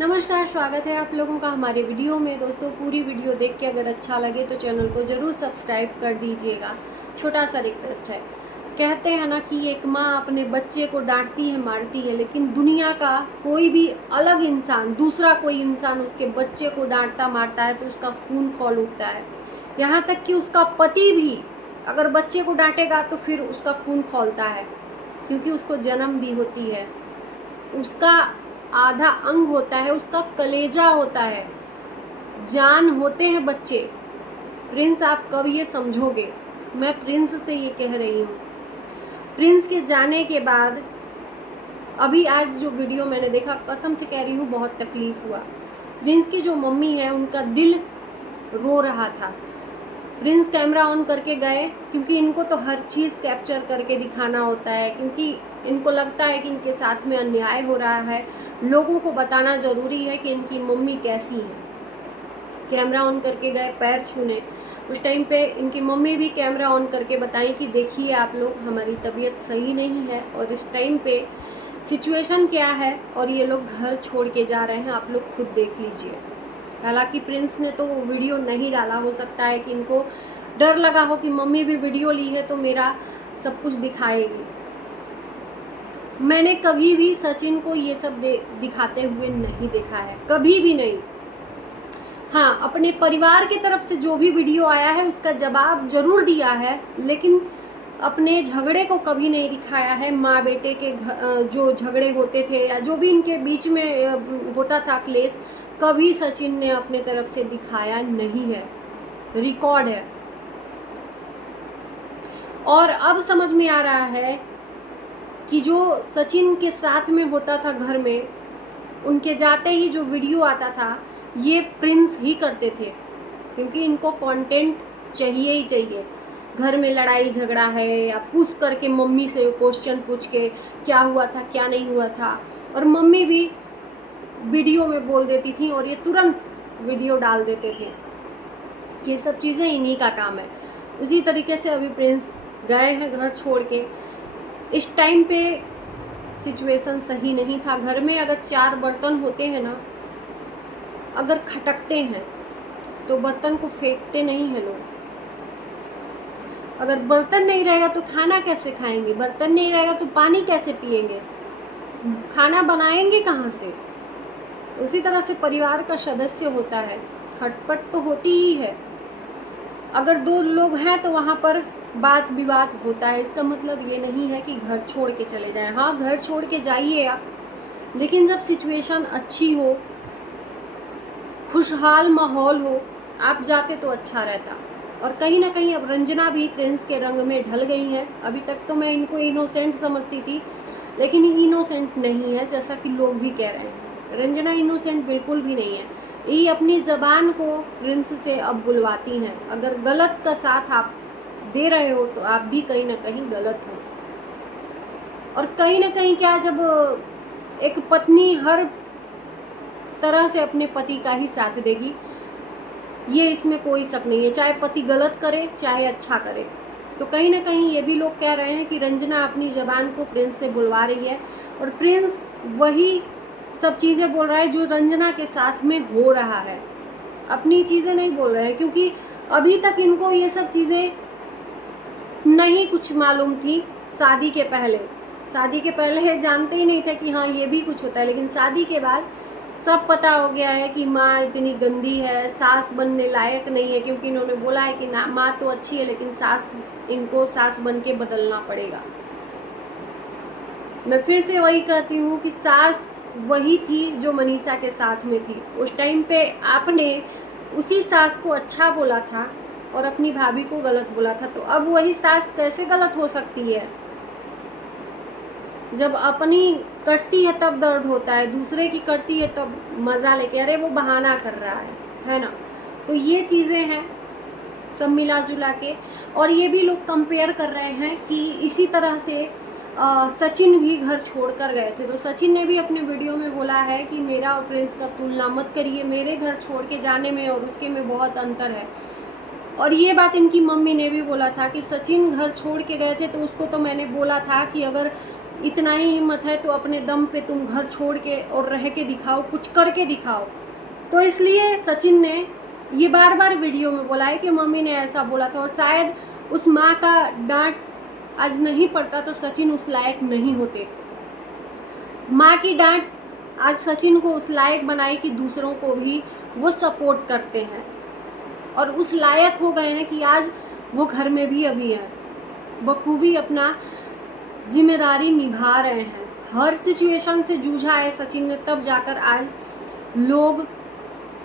नमस्कार, स्वागत है आप लोगों का हमारे वीडियो में। दोस्तों, पूरी वीडियो देख के अगर अच्छा लगे तो चैनल को ज़रूर सब्सक्राइब कर दीजिएगा। छोटा सा रिक्वेस्ट है। कहते हैं ना कि एक माँ अपने बच्चे को डांटती है, मारती है, लेकिन दुनिया का कोई भी अलग इंसान, दूसरा कोई इंसान उसके बच्चे को डांटता मारता है तो उसका खून खौल उठता है। यहाँ तक कि उसका पति भी अगर बच्चे को डांटेगा तो फिर उसका खून खौलता है, क्योंकि उसको जन्म दी होती है, उसका आधा अंग होता है, उसका कलेजा होता है, जान होते हैं बच्चे। प्रिंस, आप कब ये समझोगे? मैं प्रिंस से ये कह रही हूँ। प्रिंस के जाने के बाद अभी आज जो वीडियो मैंने देखा, कसम से कह रही हूँ, बहुत तकलीफ हुआ। प्रिंस की जो मम्मी है उनका दिल रो रहा था। प्रिंस कैमरा ऑन करके गए, क्योंकि इनको तो हर चीज़ कैप्चर करके दिखाना होता है, क्योंकि इनको लगता है कि इनके साथ में अन्याय हो रहा है। लोगों को बताना ज़रूरी है कि इनकी मम्मी कैसी है। कैमरा ऑन करके गए, पैर छूने। उस टाइम पे इनकी मम्मी भी कैमरा ऑन करके बताई कि देखिए आप लोग, हमारी तबीयत सही नहीं है और इस टाइम पे सिचुएशन क्या है और ये लोग घर छोड़ के जा रहे हैं, आप लोग खुद देख लीजिए। हालांकि प्रिंस ने तो वो वीडियो नहीं डाला, हो सकता है कि इनको डर लगा हो कि मम्मी भी वीडियो ली है तो मेरा सब कुछ दिखाएगी। मैंने कभी भी सचिन को ये सब दिखाते हुए नहीं देखा है, कभी भी नहीं। हाँ, अपने परिवार की तरफ से जो भी वीडियो आया है उसका जवाब जरूर दिया है, लेकिन अपने झगड़े को कभी नहीं दिखाया है। माँ बेटे के जो झगड़े होते थे या जो भी इनके बीच में होता था क्लेश, कभी सचिन ने अपने तरफ से दिखाया नहीं है। रिकॉर्ड है। और अब समझ में आ रहा है कि जो सचिन के साथ में होता था घर में, उनके जाते ही जो वीडियो आता था ये प्रिंस ही करते थे, क्योंकि इनको कंटेंट चाहिए ही चाहिए। घर में लड़ाई झगड़ा है या पूछ करके मम्मी से क्वेश्चन पूछ के क्या हुआ था क्या नहीं हुआ था, और मम्मी भी वीडियो में बोल देती थी और ये तुरंत वीडियो डाल देते थे। ये सब चीज़ें इन्हीं का काम है। उसी तरीके से अभी प्रिंस गए हैं घर छोड़ के। इस टाइम पे सिचुएशन सही नहीं था। घर में अगर 4 बर्तन होते हैं ना, अगर खटकते हैं तो बर्तन को फेंकते नहीं हैं लोग। अगर बर्तन नहीं रहेगा तो खाना कैसे खाएंगे? बर्तन नहीं रहेगा तो पानी कैसे पिएंगे? खाना बनाएंगे कहाँ से? उसी तरह से परिवार का सदस्य होता है, खटपट तो होती ही है। अगर 2 लोग हैं तो वहाँ पर बात विवाद होता है। इसका मतलब ये नहीं है कि घर छोड़ के चले जाएं। हाँ, घर छोड़ के जाइए आप, लेकिन जब सिचुएशन अच्छी हो, खुशहाल माहौल हो, आप जाते तो अच्छा रहता। और कहीं ना कहीं अब रंजना भी प्रिंस के रंग में ढल गई हैं। अभी तक तो मैं इनको इनोसेंट समझती थी, लेकिन इनोसेंट नहीं है जैसा कि लोग भी कह रहे हैं। रंजना इनोसेंट बिल्कुल भी नहीं है। ये अपनी ज़बान को प्रिंस से अब बुलवाती हैं। अगर गलत का साथ आप दे रहे हो तो आप भी कहीं ना कहीं गलत हो। और कहीं ना कहीं क्या, जब एक पत्नी हर तरह से अपने पति का ही साथ देगी, ये इसमें कोई शक नहीं है, चाहे पति गलत करे चाहे अच्छा करे। तो कहीं ना कहीं ये भी लोग कह रहे हैं कि रंजना अपनी ज़बान को प्रिंस से बुलवा रही है और प्रिंस वही सब चीज़ें बोल रहा है जो रंजना के साथ में हो रहा है। अपनी चीज़ें नहीं बोल रहे हैं, क्योंकि अभी तक इनको ये सब चीज़ें नहीं कुछ मालूम थी। शादी के पहले जानते ही नहीं थे कि हाँ ये भी कुछ होता है, लेकिन शादी के बाद सब पता हो गया है कि माँ इतनी गंदी है, सास बनने लायक नहीं है, क्योंकि इन्होंने बोला है कि ना, माँ तो अच्छी है लेकिन इनको सास बन के बदलना पड़ेगा। मैं फिर से वही कहती हूँ कि सास वही थी जो मनीषा के साथ में थी। उस टाइम पे आपने उसी सास को अच्छा बोला था और अपनी भाभी को गलत बोला था, तो अब वही सास कैसे गलत हो सकती है? जब अपनी कटती है तब दर्द होता है, दूसरे की कटती है तब मज़ा लेके अरे वो बहाना कर रहा है ना। तो ये चीज़ें हैं सब मिला जुला के। और ये भी लोग कंपेयर कर रहे हैं कि इसी तरह से सचिन भी घर छोड़कर गए थे, तो सचिन ने भी अपने वीडियो में बोला है कि मेरा और प्रिंस का तुलना मत करिए, मेरे घर छोड़ के जाने में और उसके में बहुत अंतर है। और ये बात इनकी मम्मी ने भी बोला था कि सचिन घर छोड़ के गए थे तो उसको तो मैंने बोला था कि अगर इतना ही हिम्मत है तो अपने दम पे तुम घर छोड़ के और रह के दिखाओ, कुछ करके दिखाओ। तो इसलिए सचिन ने ये बार बार वीडियो में बोला है कि मम्मी ने ऐसा बोला था, और शायद उस माँ का डांट आज नहीं पड़ता तो सचिन उस लायक नहीं होते। माँ की डांट आज सचिन को उस लायक बनाई कि दूसरों को भी वो सपोर्ट करते हैं और उस लायक हो गए हैं कि आज वो घर में भी अभी हैं, बखूबी अपना जिम्मेदारी निभा रहे हैं। हर सिचुएशन से जूझा है सचिन ने, तब जाकर आज लोग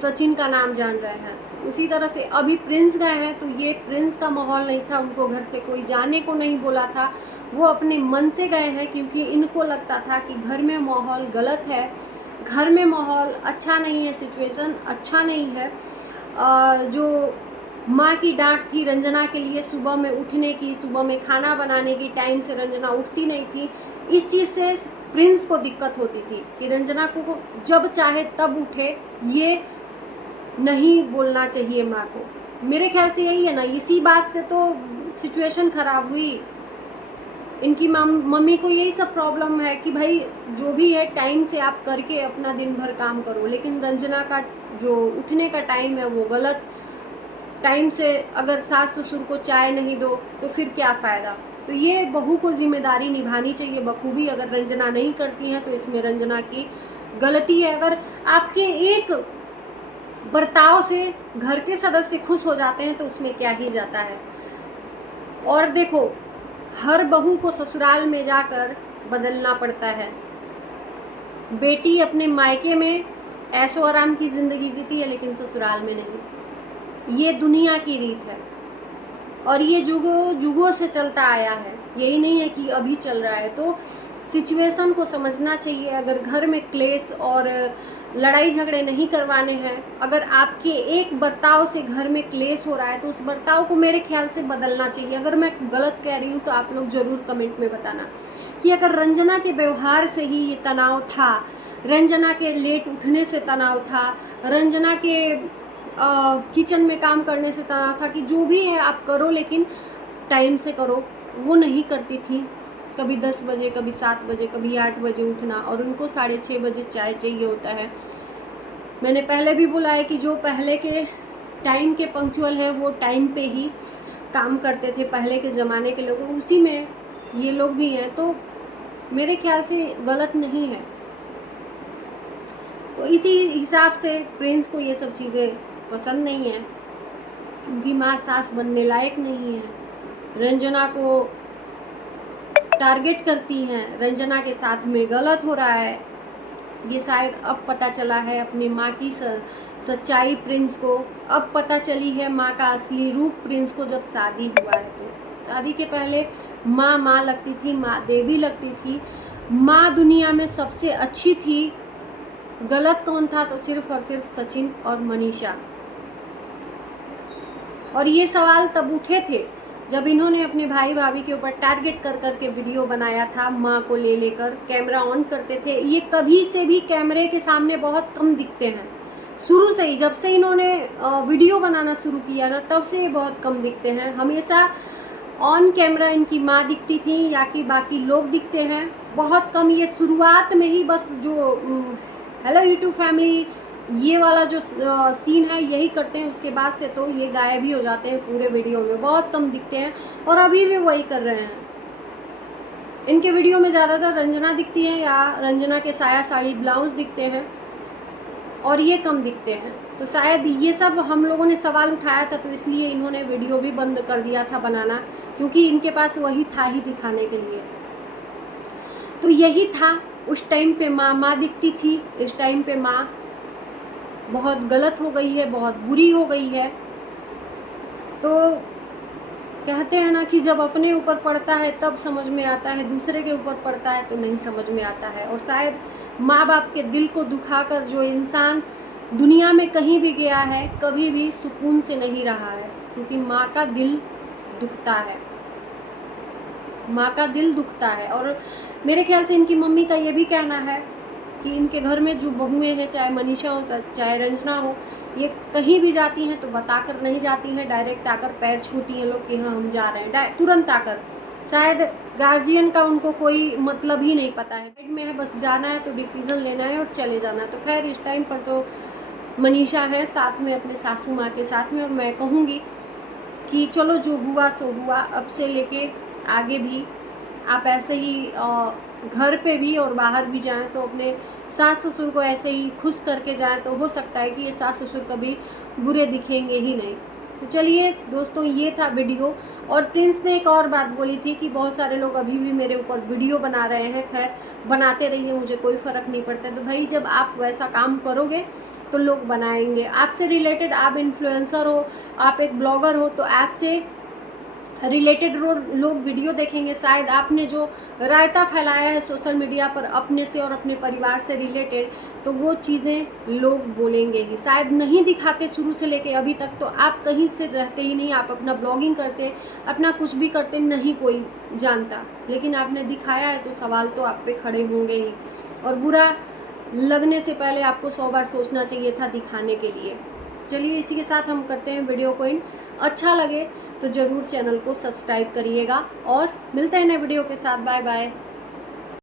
सचिन का नाम जान रहे हैं। उसी तरह से अभी प्रिंस गए हैं तो ये प्रिंस का माहौल नहीं था, उनको घर से कोई जाने को नहीं बोला था, वो अपने मन से गए हैं क्योंकि इनको लगता था कि घर में माहौल गलत है, घर में माहौल अच्छा नहीं है, सिचुएशन अच्छा नहीं है। जो माँ की डांट थी रंजना के लिए सुबह में उठने की, सुबह में खाना बनाने की, टाइम से रंजना उठती नहीं थी, इस चीज़ से प्रिंस को दिक्कत होती थी कि रंजना को जब चाहे तब उठे, ये नहीं बोलना चाहिए माँ को। मेरे ख्याल से यही है ना, इसी बात से तो सिचुएशन ख़राब हुई। इनकी मम्मी को यही सब प्रॉब्लम है कि भाई जो भी है टाइम से आप करके अपना दिन भर काम करो, लेकिन रंजना का जो उठने का टाइम है वो गलत टाइम से, अगर सास ससुर को चाय नहीं दो तो फिर क्या फ़ायदा। तो ये बहू को जिम्मेदारी निभानी चाहिए बखूबी। अगर रंजना नहीं करती हैं तो इसमें रंजना की गलती है। अगर आपके एक बर्ताव से घर के सदस्य खुश हो जाते हैं तो उसमें क्या ही जाता है। और देखो, हर बहू को ससुराल में जाकर बदलना पड़ता है। बेटी अपने मायके में ऐशो आराम की ज़िंदगी जीती है लेकिन ससुराल में नहीं। ये दुनिया की रीत है और ये जुगों से चलता आया है, यही नहीं है कि अभी चल रहा है। तो सिचुएशन को समझना चाहिए। अगर घर में क्लेश और लड़ाई झगड़े नहीं करवाने हैं, अगर आपके एक बर्ताव से घर में क्लेश हो रहा है तो उस बर्ताव को मेरे ख्याल से बदलना चाहिए। अगर मैं गलत कह रही हूँ तो आप लोग ज़रूर कमेंट में बताना कि अगर रंजना के व्यवहार से ही ये तनाव था, रंजना के लेट उठने से तनाव था, रंजना के किचन में काम करने से तनाव था कि जो भी है आप करो लेकिन टाइम से करो, वो नहीं करती थी। कभी 10 बजे, कभी 7 बजे, कभी 8 बजे उठना, और उनको 6:30 बजे चाय चाहिए होता है। मैंने पहले भी बोला है कि जो पहले के टाइम के पंक्चुअल हैं वो टाइम पे ही काम करते थे, पहले के ज़माने के लोग, उसी में ये लोग भी हैं। तो मेरे ख्याल से गलत नहीं है। तो इसी हिसाब से प्रिंस को ये सब चीज़ें पसंद नहीं है क्योंकि माँ सास बनने लायक नहीं है, रंजना को टारगेट करती हैं, रंजना के साथ में गलत हो रहा है। ये शायद अब पता चला है अपनी माँ की सच्चाई प्रिंस को, अब पता चली है माँ का असली रूप प्रिंस को जब शादी हुआ है। तो शादी के पहले माँ लगती थी, माँ देवी लगती थी, माँ दुनिया में सबसे अच्छी थी। गलत कौन था? तो सिर्फ और सिर्फ सचिन और मनीषा। और ये सवाल तब उठे थे जब इन्होंने अपने भाई भाभी के ऊपर टारगेट कर कर के वीडियो बनाया था, माँ को ले लेकर कैमरा ऑन करते थे। ये कभी से भी कैमरे के सामने बहुत कम दिखते हैं, शुरू से ही, जब से इन्होंने वीडियो बनाना शुरू किया ना तब से ये बहुत कम दिखते हैं। हमेशा ऑन कैमरा इनकी माँ दिखती थी या कि बाकी लोग दिखते हैं, बहुत कम। ये शुरुआत में ही बस जो हेलो यूट्यूब फैमिली ये वाला जो सीन है यही करते हैं, उसके बाद से तो ये गायब ही हो जाते हैं पूरे वीडियो में, बहुत कम दिखते हैं। और अभी भी वही कर रहे हैं। इनके वीडियो में ज़्यादातर रंजना दिखती है या रंजना के साया साड़ी ब्लाउज दिखते हैं और ये कम दिखते हैं। तो शायद ये सब हम लोगों ने सवाल उठाया था तो इसलिए इन्होंने वीडियो भी बंद कर दिया था बनाना, क्योंकि इनके पास वही था ही दिखाने के लिए। तो यही था, उस टाइम पे माँ दिखती थी, इस टाइम पे माँ बहुत गलत हो गई है, बहुत बुरी हो गई है। तो कहते हैं ना कि जब अपने ऊपर पड़ता है तब समझ में आता है, दूसरे के ऊपर पड़ता है तो नहीं समझ में आता है। और शायद माँ बाप के दिल को दुखाकर जो इंसान दुनिया में कहीं भी गया है कभी भी सुकून से नहीं रहा है, क्योंकि माँ का दिल दुखता है, माँ का दिल दुखता है। और मेरे ख्याल से इनकी मम्मी का ये भी कहना है कि इनके घर में जो बहुएं हैं, चाहे मनीषा हो चाहे रंजना हो, ये कहीं भी जाती हैं तो बताकर नहीं जाती हैं, डायरेक्ट आकर पैर छूती हैं लोग कि हाँ हम जा रहे हैं, तुरंत आकर। शायद गार्जियन का उनको कोई मतलब ही नहीं पता है, साइड में है, बस जाना है तो डिसीज़न लेना है और चले जाना है। तो खैर इस टाइम पर तो मनीषा है साथ में अपने सासू माँ के साथ में, और मैं कहूँगी कि चलो जो हुआ सो हुआ, अब से लेके आगे भी आप ऐसे ही घर पे भी और बाहर भी जाएं तो अपने सास ससुर को ऐसे ही खुश करके जाएं, तो हो सकता है कि ये सास ससुर कभी बुरे दिखेंगे ही नहीं। तो चलिए दोस्तों, ये था वीडियो। और प्रिंस ने एक और बात बोली थी कि बहुत सारे लोग अभी भी मेरे ऊपर वीडियो बना रहे हैं। खैर बनाते रहिए, मुझे कोई फ़र्क नहीं पड़ता। तो भाई जब आप वैसा काम करोगे तो लोग बनाएंगे। आपसे रिलेटेड, आप इन्फ्लुएंसर हो, आप एक ब्लॉगर हो, तो आपसे रिलेटेड लोग वीडियो देखेंगे। शायद आपने जो रायता फैलाया है सोशल मीडिया पर अपने से और अपने परिवार से रिलेटेड, तो वो चीज़ें लोग बोलेंगे ही। शायद नहीं दिखाते शुरू से लेके अभी तक, तो आप कहीं से रहते ही नहीं, आप अपना ब्लॉगिंग करते, अपना कुछ भी करते, नहीं कोई जानता, लेकिन आपने दिखाया है तो सवाल तो आप पे खड़े होंगे ही। और बुरा लगने से पहले आपको 100 बार सोचना चाहिए था दिखाने के लिए। चलिए इसी के साथ हम करते हैं वीडियो को एंड। अच्छा लगे तो ज़रूर चैनल को सब्सक्राइब करिएगा और मिलते हैं नए वीडियो के साथ। Bye bye.